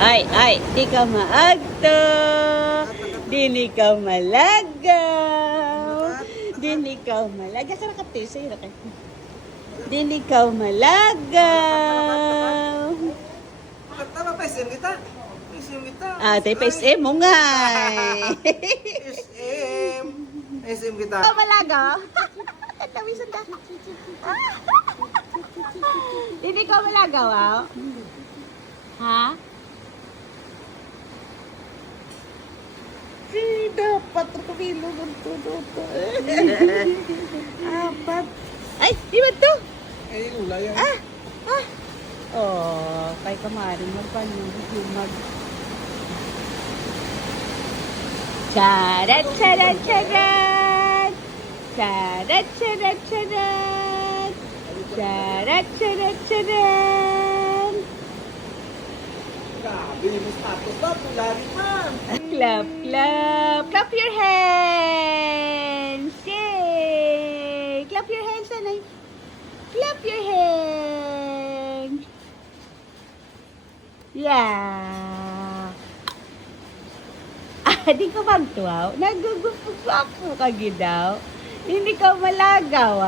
Ay, di ka maagto. Dini ka malagaw. Dini ka malagaw. Saan ka tayo? Sa'yo na kayo. Dini ka malagaw. Tama, PSM kita. PSM kita. Tayo pa SM mo nga. SM. SM kita. Ikaw malagaw? Tawisan ka. Dini ka malagaw, ah? Ha? Dapat pumilo ng todo to. Apat. Ay, di ba to? Eh, ula yan. Oh, kay kamarin magpanyumag. Charat, charat, charat. Charat, charat, charat. Charat, charat, charat. Grabe, may status ba? Pulari pa. Clap, clap. Clap your hands. Yay. Clap your hands, Anay. Clap your hands. Yeah. Di ka magtuwaw? Nagugupugwapo ka gidaw. Hindi ka malagaw,